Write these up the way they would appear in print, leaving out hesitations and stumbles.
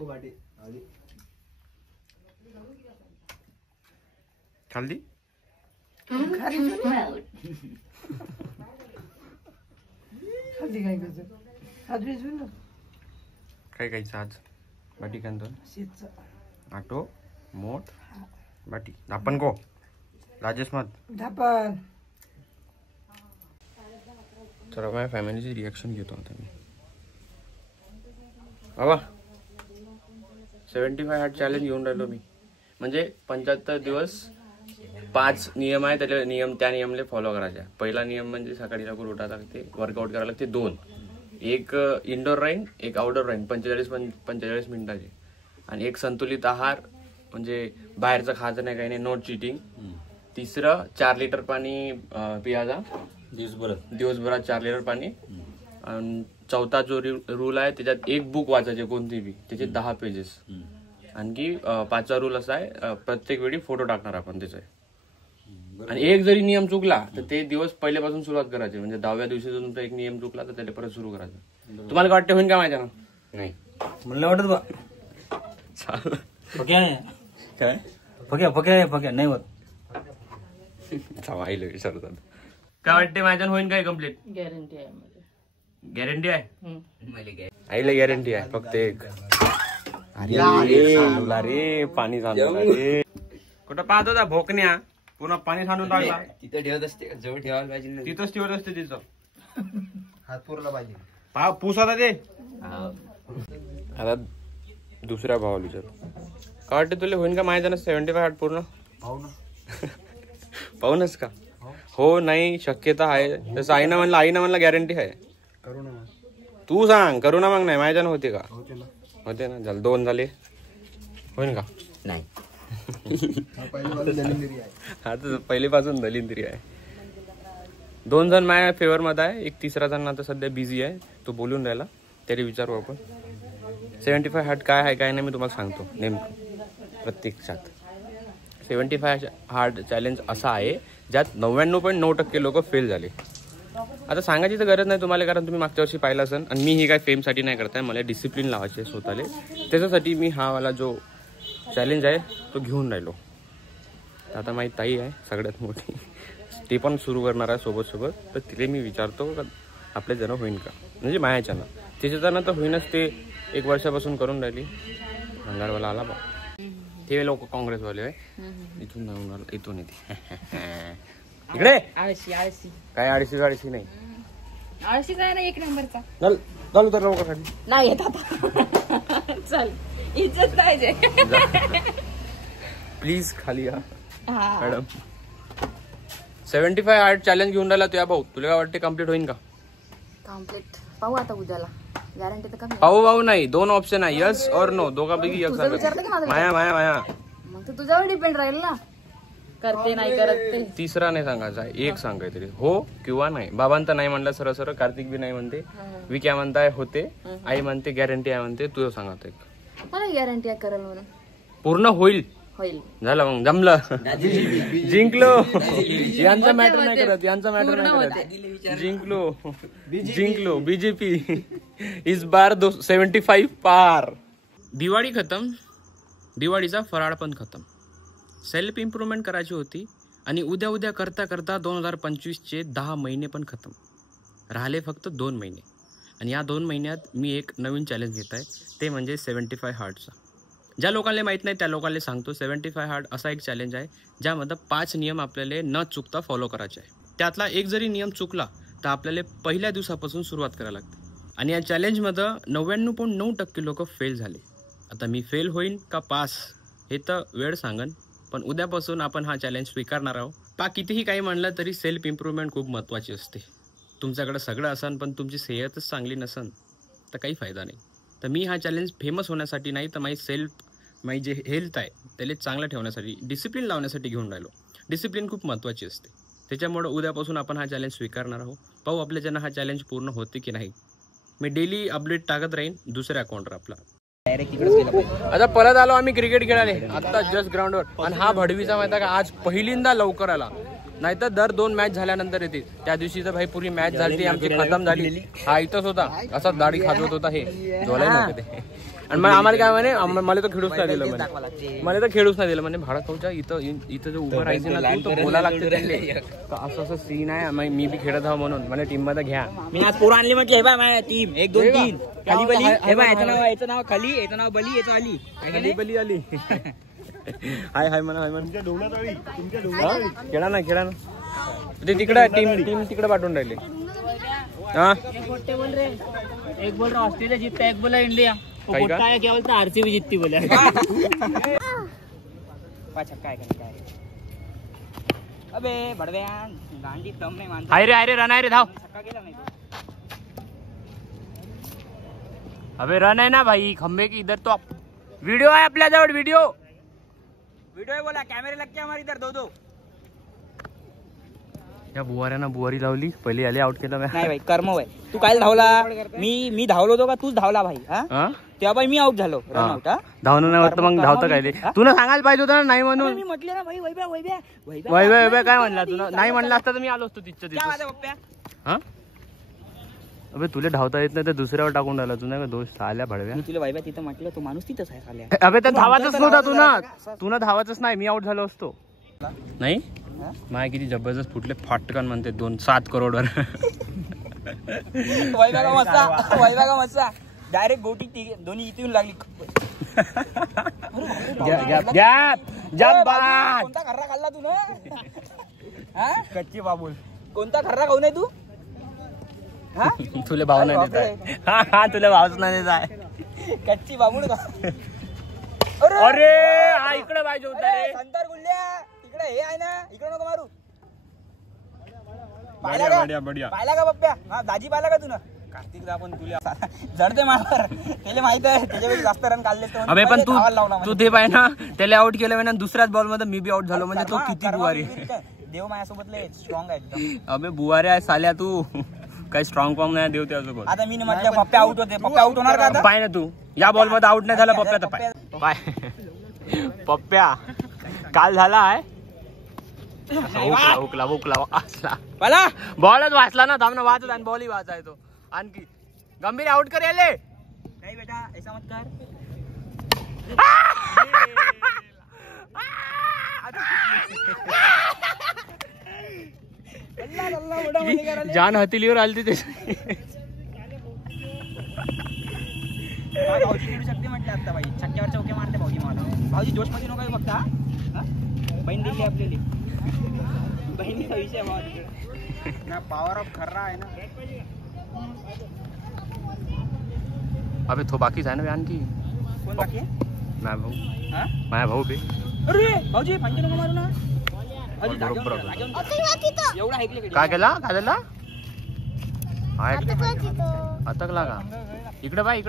खाल्ली काय खायचं आज? बाटी कांदोन आटो मोठ बाटी धापन को राजेश मत धापन. तर माझ्या फॅमिलीची रिॲक्शन घेतो आता मी. बाबा 75 हार्ट चॅलेंज घेऊन राहिलो मी. म्हणजे 75 दिवस 5 नियम आहे. त्या नियमले फॉलो करायचे. पहिला नियम म्हणजे सकाळी लवकर उठायला लागते, वर्कआउट करायला लागते 2. एक इंडोर राईन, एक आउटडोर राईन 45 मिनिटाचे. आणि एक संतुलित आहार, म्हणजे बाहेरचं खायचं नाही, काही नाही, नो चिटिंग. तिसरं 4 लिटर पाणी पियाचा दिवसभरात 4 लिटर पाणी. आणि चौथा जो रूल आहे त्याच्यात एक बुक वाचायचे कोणती बी, त्याचे 10 पेजेस. आणखी 5वा रूल असा आहे, प्रत्येक वेळी फोटो टाकणार आपण त्याचे. आणि एक जरी नियम चुकला तर ते दिवस पहिल्यापासून सुरुवात करायची. म्हणजे 10व्या दिवशी जर तुमचा एक नियम चुकला तर त्याला परत सुरू करायचं. तुम्हाला काय वाटतं, होईल का माहिती ना? नाही म्हणलं वाटत बा काय फक्या नाही होत. विचारतात काय वाटते माझ्या होईल काय कम्प्लीट? गॅरंटी आहे. गॅरंटी आहे आईला, गॅरंटी आहे फक्त एक. अरे पाणी सांडलं रे. कुठं पाहत होता भोकण्या, पुन्हा पाणी सांडून टाकला. तिथं ठेवत असते, जवळ ठेवायला पाहिजे. तिथंच ठेवत असते तिचं. हात पुरला पाहिजे. पूस होता ते. आता दुसऱ्या भावाला विचार, काय वाटतं तुला होईल का माहिती ना 75 हार्ट पूर्ण? पाहूनच का? हो नाही शक्यता आहे. तसं आईनं म्हणलं गॅरंटी आहे. तू सांग करू ना मग. नाही माझ्यानं होते का? होते ना. झालं 2 झाले. होईल का? नाही आता पहिलेपासून दलिंद्री आहे. 2 जण माझ्या फेवर मध्ये आहे. एक तिसरा जण आता सध्या बिझी आहे, तो बोलून राहिला. तरी विचारू आपण 75 हार्ट काय आहे काय नाही मी तुम्हाला सांगतो नेमकं. प्रत्यक्षात 75 हार्ट चॅलेंज असा आहे ज्यात 99.9% लोक फेल झाले. आता सांगायची तर गरज नाही तुम्हाला, कारण तुम्ही मागच्या वर्षी पाहिलं असेल. आणि मी ही काय फेमसाठी नाही करताय, मला डिसिप्लिन लावायचे स्वतःला. त्याच्यासाठी मी हा वाला जो चॅलेंज आहे तो घेऊन राहिलो. आता माझी ताई आहे सगळ्यात मोठी, ते पण सुरू करणार आहे सोबत. तर तिथे मी विचारतो का आपल्या जण होईन का, म्हणजे मायाच्यानं. त्याच्यानं तर होईनच. ते 1 वर्षापासून करून राहिली. भंगारवाला आला बा. ते लोक काँग्रेसवाले आहे. इथून येते इकडे. आळशी काय आळशी नाही. आळशी काय ना 1 नंबरचा. चालू तर लोक खाली नाही येत आता. चल इज्जत पाहिजे प्लीज खाली या मॅडम. 75 हार्ट चॅलेंज घेऊन राहिला तुझ्या भाऊ. तुला काय वाटते कम्प्लीट होईल का? कम्प्लीट पाहू आता उद्याला. गॅरंटी तर कमी. भाऊ नाही, 2 ऑप्शन आहे, यस और नो. दोघांपैकी एक सांगा. माया मग तर तुझ्यावर डिपेंड राहील ना, करते नाही करत ते. तिसरा नाही सांगायचा, एक सांगाय तरी, हो किंवा नाही. बाबांत नाही म्हणलं सरळ. कार्तिक बी नाही म्हणते. विक्या म्हणताय होते. आई म्हणते गॅरंटी आहे म्हणते. तुझं सांगत मला गॅरंटी आहे करेल म्हणून. पूर्ण होईल. झालं मग जमलं. जिंकलो. यांचा मॅटर नाही करत. जिंकलो. बीजेपी इस बार 75 पार. दिवाळी खतम. दिवाळीचा फराळ पण खतम. सेल्फ इम्प्रूव्हमेंट करायची होती. आणि उद्या करता 2025चे 10 महिने पण खतम. राहिले फक्त 2 महिने. आणि या 2 महिन्यात मी एक नवीन चॅलेंज घेत आहे, ते म्हणजे 75 हार्टचा. ज्या लोकांना माहीत नाही त्या लोकांना सांगतो. 75 हार्ट असा एक चॅलेंज आहे ज्यामध्ये 5 नियम आपल्याला न चुकता फॉलो करायचे आहे. त्यातला एक जरी नियम चुकला तर आपल्याला पहिल्या दिवसापासून सुरुवात करायला लागते. आणि या चॅलेंजमध्ये 99.9% लोक फेल झाले. आता मी फेल होईन का पास हे तर वेळ सांगन. पण उद्यापासून आपण हा चॅलेंज स्वीकारणार आहोत. कितीही काही म्हणलं तरी सेल्फ इम्प्रूव्हमेंट खूप महत्त्वाची असते. तुमच्याकडे सगळं असन पण तुमची सेहतच चांगली नसन तर काही फायदा नाही. तर मी हा चॅलेंज फेमस होण्यासाठी नाही, तर माझी जे हेल्थ आहे त्याला चांगलं ठेवण्यासाठी, डिसिप्लिन लावण्यासाठी घेऊन राहिलो. डिसिप्लिन खूप महत्त्वाची असते. त्याच्यामुळे उद्यापासून आपण हा चॅलेंज स्वीकारणार आहोत. पाहू आपल्या ज्यांना हा चॅलेंज पूर्ण होते की नाही. मी डेली अपडेट टाकत राहीन दुसऱ्या अकाउंटवर आपला. आता परत आलो आम्ही क्रिकेट खेळायला. आता जस्ट ग्राउंडवर. आणि हा भडवीचा माहिती का आज पहिल्यांदा लवकर आला. नाहीतर दर 2 मॅच झाल्यानंतर येते. त्या दिवशी तर भाई पुरी मॅच झाली आमची खतम झाली. हा इथंच होता, असा दाढी खाजवत होता. हे झोलाय नव्हते ते. आणि मग आम्हाला काय म्हणे मला तर खेळूच नाही दिलं म्हणे मला तर खेळूच नाही दिलं म्हणे भाडा खाऊच्या इथं जो उभं राहायचं ना तू तर बोला लागते त्यांनी असं असं सीन आहे मी बी खेळत आहो म्हणून मला टीम मध्ये घ्या मी आज पोरं आणली म्हटली हे बाय माझ्या टीम 1 2 3 खाली बली हे बाय याचं नाव खाली याचं नाव बली याचं आली खाली बली आली हाय हाय म्हणा हाय म्हणा खेळा ना ते तिकडे टीम तिकडे पाठवून राहिले हाँ एक बोल रहा ऑस्ट्रेलिया जीतता एक बोला इंडिया क्या बोलता आरसीबी जीतती बोला अबे बडव्या गांडी दम नाही मानतो अरे रन आहे रे धाव गेला नाही अबे रन है ना भाई खंबे की इधर तो वीडियो है अपने जवळ वीडियो है बोला कैमरे लग के हमारे इधर दो या बुवाऱ्यानं बुवारी लावली पहिले आले आउट केलं नाही भाई कर्म भाई तू काय धावला मी धावलो होतो का तूच धावला भाई हा तेव्हा भाई मी आउट झालो रन आउट धावणं नाही वाटतं मग धावतं काय तू ना सांगायला पाहिजे होतं ना नाही म्हणून मी म्हटले ना भाई वैभ्या काय म्हणला तू नाही म्हणला असता तर मी आलो असतो तिथं हा अबे तुला धावता येत नाही तर दुसऱ्यावर टाकून राहिला तू नाही का दोष आल्या भडव्या मी तुला वैभ्या तिथं म्हटलं तू माणूस तिथंच आहे खाली अबे तर धावाचंच नव्हता तू ना धावाचंच नाही मी आउट झालो असतो नाही माय किती जबरदस्त फुटले फाटकन म्हणते 7 करोडवर वैभ्या मस्ता डायरेक्ट गोटी दोन्ही इथून लागली कोणता खर्रा खाल्ला तू ना कच्ची बाबूल कोणता खर्रा खाऊ नये तू तुला भाव नाही देत आहे हा तुला भावच नाही देत आहे कच्ची बाबूल का अरे हा इकडे पाहिजे होता रे संतर गुल्ल्या इकडे हे आहे ना इकडे नको मारू पाहिला का पप्प्या हा दाजी पाहिला का तू ना कार्तिक आपण तुला जडते मार त्याला माहित आहे त्याच्यापेक्षा जास्त रन काढले अबे पण तू ते पाय ना त्याला आउट केलं ना दुसऱ्याच बॉल मध्ये मी बी आउट झालो म्हणजे तो किती बुवारी देव माझ्यासोबत लय स्ट्रॉंग आहे एकदम अबे बुवाऱ्या आहे साल्या तू काही स्ट्रॉंग फॉर्म नाही देव त्यासोबत आता मी म्हटलं पप्प्या आउट होते पप्प्या आउट होणार का आता पाय ना तू या बॉल मध्ये आउट नाही झाला पप्प्या तर पाय पप्प्या काल झाला आहे हुकला असला बॉलच वाचला ना थांब ना वाचत आणि बॉलही वाचाय तो आणखी गंभीर आउट कर याले नाही बेटा ऐसा मत कर जान हथेलीवर आली ते भाऊजी खेळू शकते म्हटलं आता भाई छक्क्यावर चौके मारते भाऊजी मला भाऊजी जोश मध्ये नको फक्त बहीण दिली आपल्याला बहिणीचा विषय ना पॉवर ऑफ खर्रा आहे ना अबे तो बाकीच आहे ना आणखी कोण बाकी आहे माझा भाऊ बे अरे भाऊजी पंच नको मारू ना एवढा ऐकले काय केला अटकला का इकडे बाय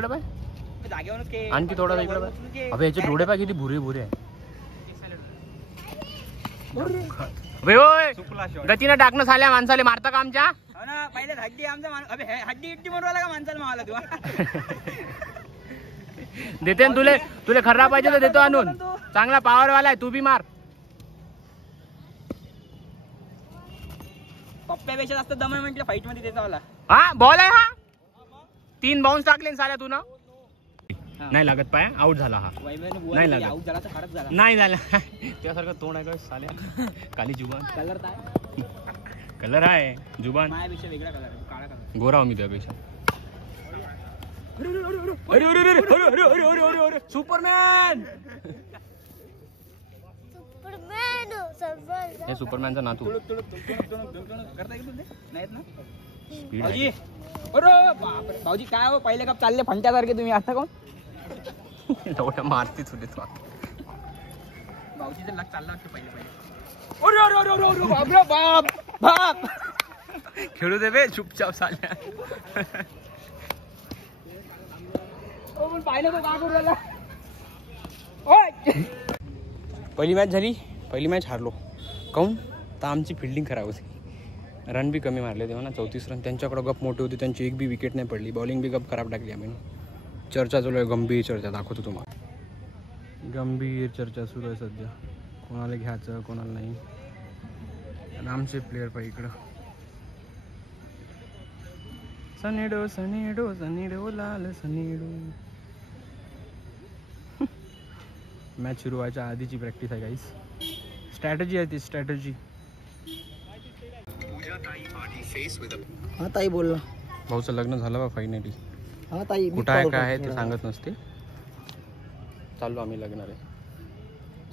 आणखी थोडा इकडे बाय अबे याचे डोळे पाय किती भुरे आहे गतीनं टाकणं झाल्या माणसाला मारता का आमच्या पहिले हड्डी आमचा हड्डी इट्टी म्हणून का माणसाला मारला तू देते तुले खर्रा पाहिजे तर देतो आणून चांगला पॉवर वाला आहे तू बी मार पप्प्यापेक्षा जास्त दमन म्हटलं फाईट मध्ये देता मला हा बॉल आहे हा 3 बाउन्स टाकले साल्या तू ना नाही लागत पाय आउट झाला हा नाही लागत नाही झाला त्यासारखं तोंड आहे का साल्या काली जुबान कलर आहे जुबान माझ्यापेक्षा वेगळा कलर आहे काळा कलर गोरा हो मी त्यापेक्षा सुपरमॅन हे सुपरमॅनचा नातू भाऊजी काय हो पहिले कप चालले फंट्यासारखे तुम्ही आता कोण एवढ्या मारती तुले तू भाऊजीचं लग चालला पहिले बाप खेळू दे बे चुपचाप साल्या पाहिलं तो का करू राहिला पहिली मॅच हारलो काऊन तर आमची फिल्डिंग खराब होती रन बी कमी मारले तेव्हा ना 34 रन त्यांच्याकडे गप मोठी होती त्यांची एक बी विकेट नाही पडली बॉलिंग बी गप खराब टाकली आम्ही चर्चा चालू आहे गंभीर चर्चा दाखवतो तुम्हाला गंभीर चर्चा सुरू आहे सध्या कोणाला घ्यायचं कोणाला नाही आणि आमचे प्लेयर पाहिजे इकडं सनेडो लाल सनेडो मॅच सुरू व्हायच्या आधीची प्रॅक्टिस आहे गाईस. स्ट्रॅटजी आहे ती स्ट्रॅटजी. हा ताई बोल ना. भाऊचं लग्न झालं बा फायनली. हा ताई कुठं आहे काय आहे ते सांगत नसते. चाललो आम्ही लग्नाला.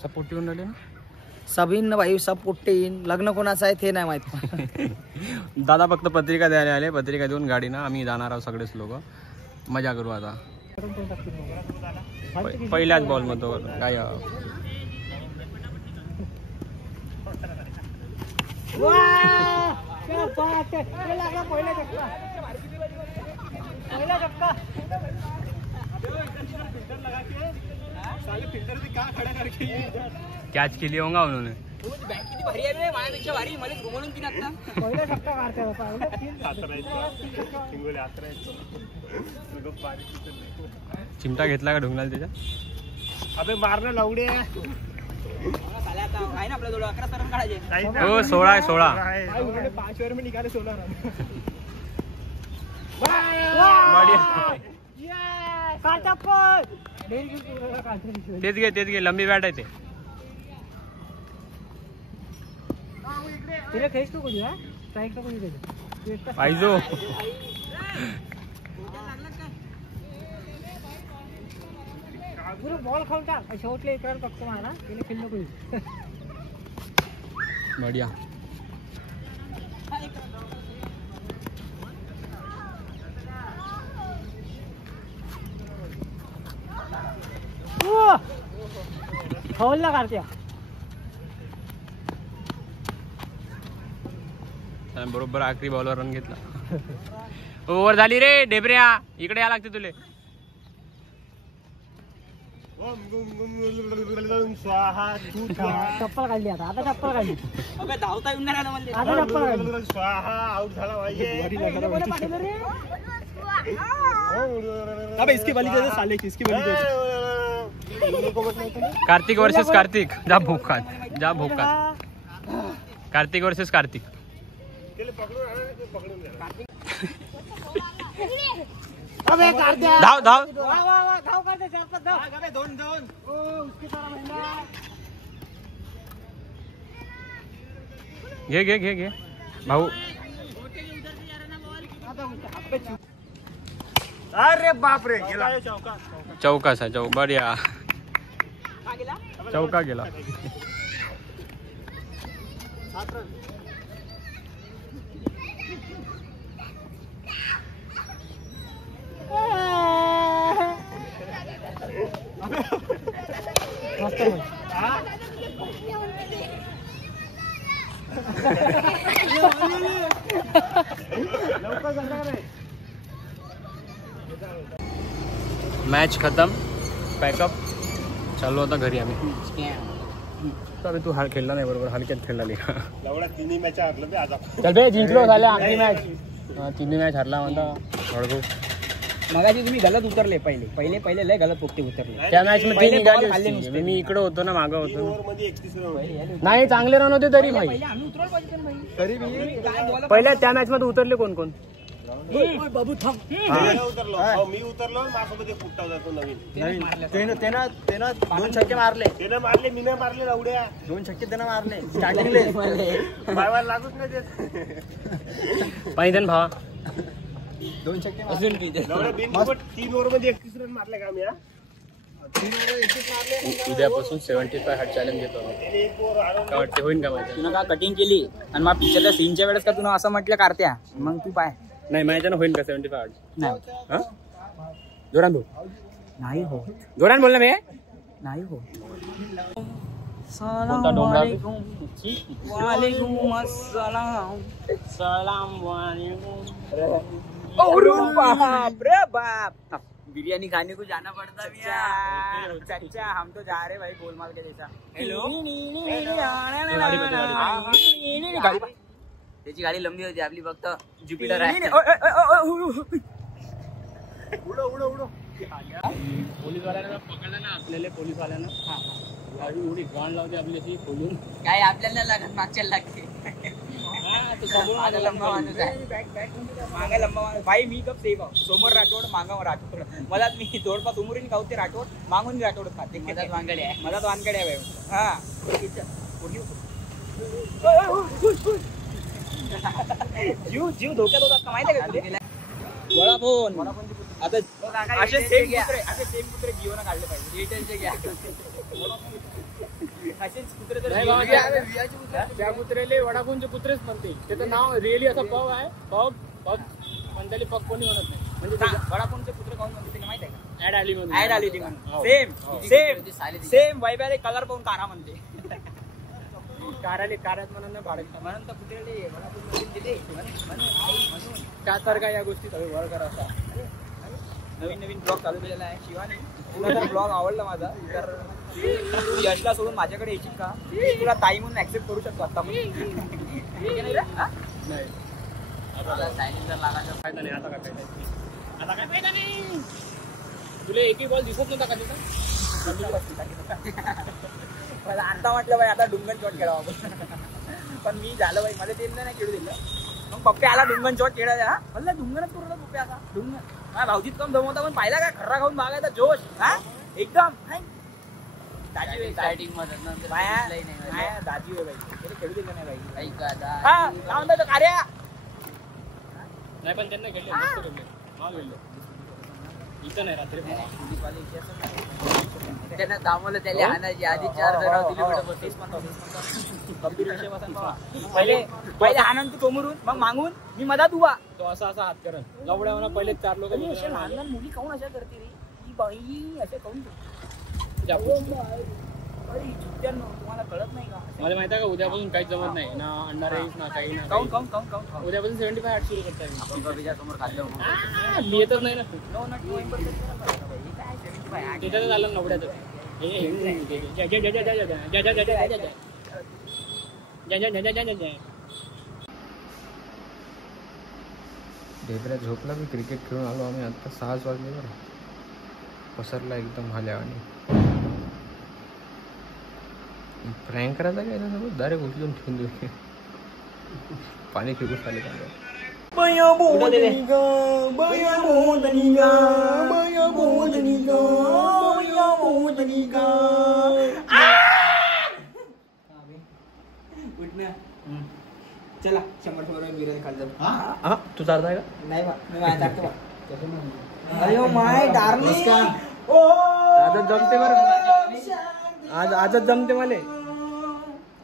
सपोर्ट येऊन राहिले ना सबीन भाई सब पोट्टे येईन. लग्न कोणाचं आहे ते नाही माहित. दादा फक्त पत्रिका द्यायला आले. पत्रिका देऊन गाडीनं आम्ही जाणार आहोत सगळेच लोक. मजा करू आता. पहिल्याच बॉल मध्ये काय कॅच केली होगा उन्होंने. चिमटा घेतला का ढुंगला त्याच्या. अबे मारणं लावडे. हो 16 आहे 16. 5 ओव्हर में निकाले 16 रन. तेच घे लंबी बॅट आहे ते. पाहिजो बॉल खाऊन टाक. शेवटले एक रन फक्त मारा. तिने खेळ नको. बढिया. फाऊलला काढत्या. बरोबर आखरी बॉलवर रन घेतला. ओव्हर झाली रे डेबऱ्या. इकडे या लागते तुले. चप्पल काढली आता. आता चप्पल काढली. धावता येऊन नाही राहिलं. आता चप्पल काढली. स्वाहा आउट झाला पाहिजे. अबे इसकी बली दे दे साले की. इसकी बली दे दे. कार्तिक वर्सेस कार्तिक. जा भोकात जा भोकात. कार्तिक वर्सेस कार्तिक. धाव धाव. घे घे घे घे भाऊ. अरे बाप रे. चौकास आहे चौक. बढिया. चौका गेला. मॅच खतम. पॅकअप. चाललो आता घरी आम्ही. अबे तू खेळला नाही बरोबर. हलक्यात खेळला नाही. तिन्ही मॅच हरलं बे आज. चल बे जिंकलो झाल्या आखरी मॅच. तिन्ही मॅच हरला म्हणता हळगू. मगाशी तुम्ही गलत उतरले. पहिले लय गलत पोपटे उतरले. त्या मॅच मध्ये निघाली होती. मी इकडे होतो ना मागं होतो. नाही चांगले रन होते तरी भाई. पहिल्या त्या मॅच मध्ये उतरले कोण कोण. बाबू थांब. मी उतरलो. माझ्यासोबत एक फुटता जातो नवीन. त्यानं 2 छक्के मारले. त्यानं मारले. मी नाही मारले. लावड्या 2 छक्के त्यानं मारले. स्टार्टिंगले बायवाला लागूच नाही देत. पाहिजे भावा. 2 छक्के अजून 3 ओव्हर मध्ये 31 रन मारले का मी. उद्यापासून 75 हार्ट चॅलेंज घेतो. काय वाटते होईल का माझ्या. तुला का कटिंग केली आणि मग पिक्चरच्या सीनच्या वेळेस का तुला असं म्हटलं कारत्या. मग तू पाय. नाही माझ्यानं होईल का 75 हार्ट. नाही जोरान बोल. नाही हो. जोरान बोल ना मी. नाही हो. कोणता डोंगरा. वालेकुम अस्सलाम. सलाम वालेकुम. बाप रे बाप. बिरयानी खाने को जाना पड़ता है. चाचा हम तो जा रहे भाई गोलमाल के जैसा. हेलो. त्याची गाडी लंबी होती. आपली फक्त ज्युपिटर आहे. पोलीसवाल्यानं पकडलं ना आपल्याला. पोलीसवाल्यानं गाडी उडी गाण लावते आपल्याशी बोलून. काय आपल्याला लागत मागच्या लागते. माझा लंबा माणूस आहे. मागे लंबा माणूस भाई. मी कप सेफ आहो. समोर राठोड मागावर राठोड. मधात मी जोडपा समोरून खाऊ ते राठोड मागून राठोड खाते. मधात वानकडे आहे. मधात वानकडे आहे भाई. हा जीव धोक्यात होतात का माहिती आहे का? वडाफोन आता असे सेम कुत्रे जीवन काढले पाहिजे. असेच कुत्रे तर त्या कुत्र्याले वडाफोनचे कुत्रेच म्हणते. त्याचं नाव रिअली असं पग आहे. पग पण त्याला पग कोणी म्हणत नाही. म्हणजे वडाफोनचे कुत्रे कोण म्हणते माहिती आहे का? ऍड आली म्हणून. ऍड आली ती म्हणून. सेम वैब्याले कलर पाहून काना म्हणते. कारात म्हणून नाही भाडे म्हणून तर कुत्र्याले वडाफोन दिले म्हणून त्यासारखा या गोष्टी सगळी वर करा. असा नवीन ब्लॉग चालू केलेला आहे शिवानी. तुला जर ब्लॉग आवडला माझा तर तू यशला सोडून माझ्याकडे येशील का? तुला ताई म्हणून ऍक्सेप्ट करू शकतो आता. नाही फायदा नाही. आता काय फायदा नाही. तुला एकही बॉल दिसत नव्हता का तिथं? मला आता म्हटलं बाई आता डुंगन शॉट खेळावं आपण. पण मी झालं बाई मला ते नाही खेळू दिलं. मग पप्पे आला डुंगन शॉट खेळायला. म्हणलं डुंगनच करू ना पप्पे आता. डुंगन हा भाऊजीत कम जमवता पण पाहिला का खर्रा खाऊन मागायचा जोश. हा एकदम दाजी दाजी बाई खेळू दिलं नाही बाई. हा काय म्हणतो कार्य नाही पण त्यांना खेळले मस्त खेळले. माल खेळले इथं नाही रात्री. त्यांना थांबवलं त्याला आणायची आधी 4 जण पहिले आनंद तू समोरून मग मागून मी मधात उभा. तो असा हात करत लवड्या म्हणा. पहिले 4 लोक लहान लहान मुली काऊन अशा करते रे ही बाई असे काऊन तुम्हाला कळत नाही का? मला माहिती आहे का उद्यापासून काहीच जमत नाही ना. अंडा राईस ना काही ना. काऊन उद्यापासून 75 सुरू करताय. समोर खाल्लं मी येतच नाही ना. त्याच्यातच आलं नवड्याचं. ढेबऱ्या झोपला. मी क्रिकेट खेळून आलो आम्ही. आता 6 वाजले बरं. पसरला एकदम भाल्यावानी. प्रँक करायचा काय ना सोबत डायरेक्ट उचलून ठेवून देऊ. पाणी फिरून आले का चला 100 बिर्याणी खाल्लं. हा तू चालताय का? नाही बा मी टाकतो. अरे माय डार्लिंग आजच जमते बरं. आजच जमते मला.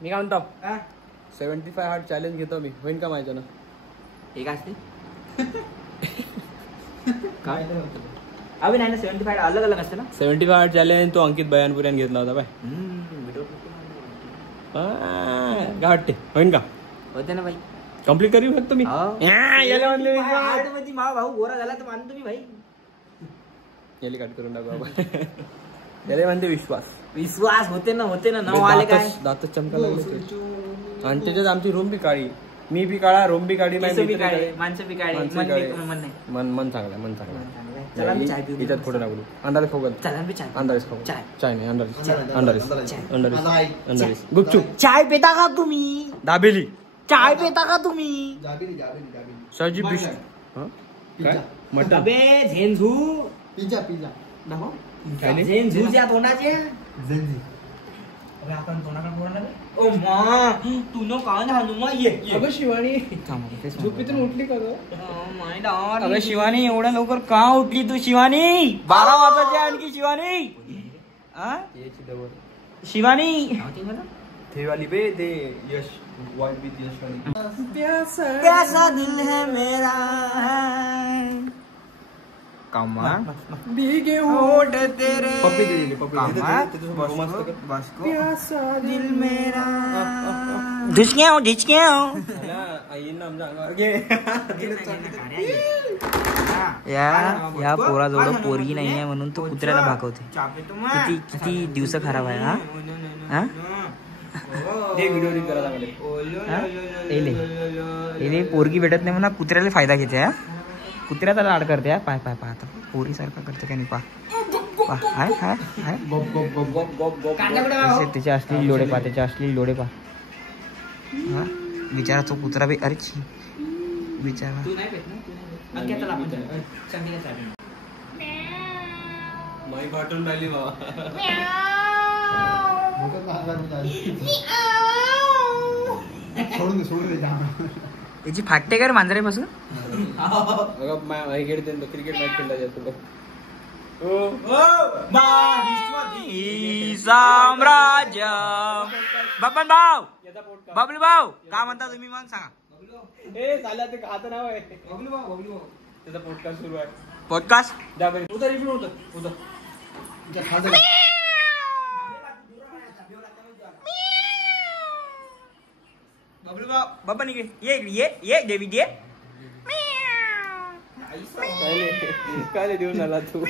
मी काय म्हणतो 75 हार्ट चॅलेंज घेतो मी. होईन का माझ्या ना? एक असते काय अभि नाही ना 75 अलग अलग असते ना. 75 हार्ट चॅलेंज तो अंकित बयानपुऱ्याने घेतला होता बाय. काय वाटते होईन का? होते ना भाई. कम्प्लीट करू शकतो मी. भाऊ गोरा झाला तर मानतो मी भाई. याला कट करून टाकू बाबा. याला म्हणते विश्वास होते ना नाव आले काय दात चमका लागले. आणि त्याच्यात आमची रूम बी काळी. मी बी काळा रूम बी काळी. माणसं बी काळे मन चांगला मन चांगला. याच्यात खोटं टाकू. अंडारीस खाऊ का? अंडारीस खाऊ. चाय नाही अंडारीस गुपचूप. चाय पिता का तुम्ही? दाबेली चाय पिता का तुम्ही? सजी बिश काय मटन झेंझू पिझ्झा झेंझूच्या तोंडाचे आपण तोंडाकडे बोलणार. ओ मा तू नो काय ना नुमा ये. अगं शिवानी झोपेतून उठली का गं? अगं शिवानी एवढ्या लवकर का उठली तू? शिवानी 12 वाजताची आणखी. शिवानी थे वाली बे ते यश वाइट विथ यश वाली. प्यासा दिल है मेरा कामा भीगे होठ तेरे पप्पी दिली प्यासा दिल मेरा ढिचक्या या पोराजवळ पोरगी नाही आहे म्हणून तो कुत्र्याला भागवते. किती दिवस खराब आहे. हा पोरगी भेटत नाही म्हणा कुत्र्याला फायदा घेते. हा कुत्र्याचा लाड करते. पाय आता पोरी सारखा करते का नाही. त्याचे असलेली लोडे पा. बिचारा तो कुत्रा बी अरे छी बिचारा तू नाही पेत ना अंक्यातला आपण चांगली चालेल माई पाठवून राहिली बाबा सोडून दे याची फाटते का रे मांजरेपासून क्रिकेट मॅच खेळला जातो साम्राज्य बबन भाऊ बबलू भाऊ काय म्हणता तुम्ही मग सांगा ए झालं ते खातं नाव आहे बबलू भाऊ त्याचा पॉडकास्ट सुरू आहे पॉडकास्ट जा बरं उधर इकडून उधर बबलू भाऊ बबन इकडे ये देवी ये काय देऊन आला तू